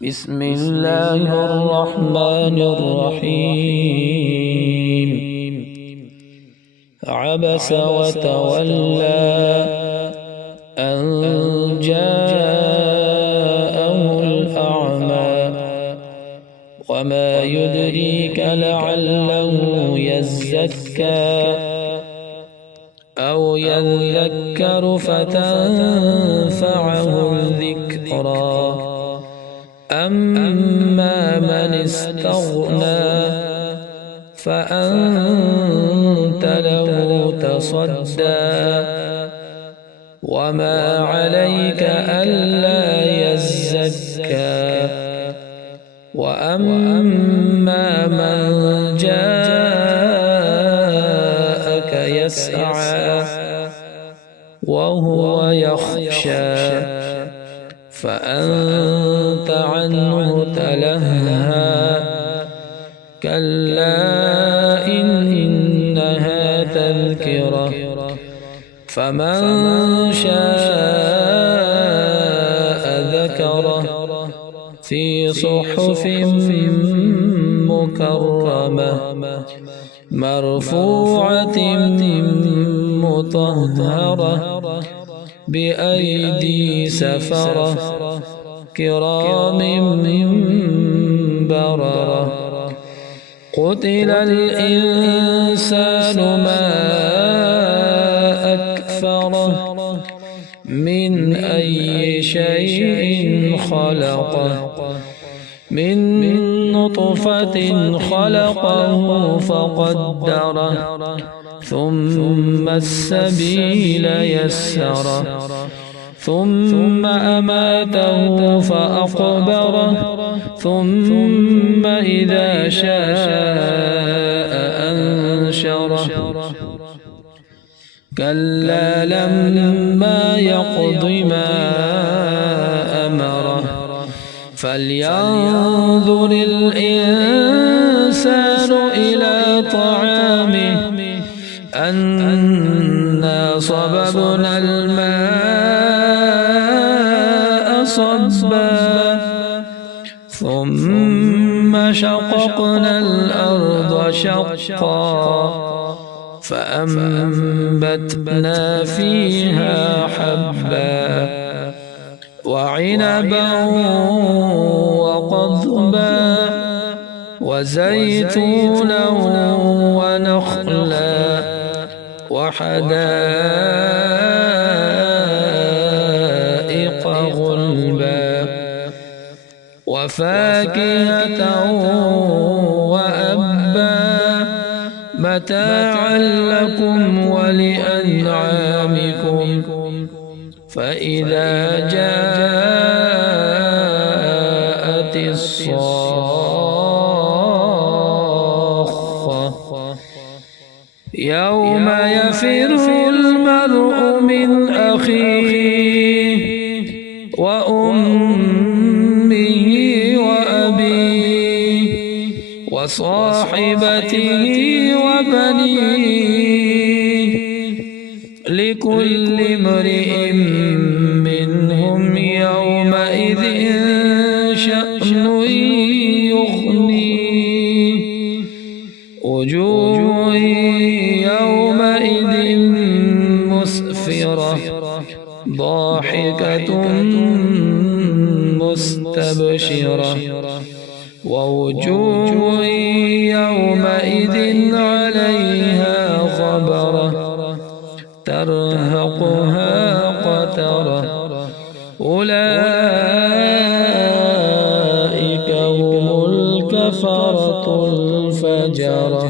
بسم الله الرحمن الرحيم. عبس وتولى أن جاءه الأعمى وما يدريك لعله يزكى أو يذكر فتنفعه الذكرى. أما من استغنى فأنت له تصدى وما عليك ألا يزكى. وأما من جاءك يسعى وهو يخشى فأنت عنه تلهى. كلا إنها تذكرة فمن شاء ذكره في صحف مكرمة مرفوعة مطهرة بأيدي سفرة كرام بررة. قتل الإنسان ما أكفره من أي شيء خلقه من نطفة خلقه فقدره ثم السبيل يسره ثم أماته فأقبره ثم إذا شاء أنشره. كلا لما يقض ما أمره فلينظر الإنسان إلى طعامه أنا صببنا الماء صبا ثم شققنا الأرض شقا فأنبتنا فيها حبا وعنبا وقضبا وزيتونا ونخلا وحدائق غلبا وفاكهة وأبا متاعا لكم ولأنعامكم. فإذا جاءت الصاخة يوم يفر المرء من أخيه وأمه وأبيه وصاحبته وبنيه لكل امرئ منهم يومئذ شأن يغنيه. وجوه يومئذ مسفرة ضاحكة مستبشرة ووجوه يومئذ عليها غبرة ترهقها قترة. أولئك هم الكفرة الفجرة.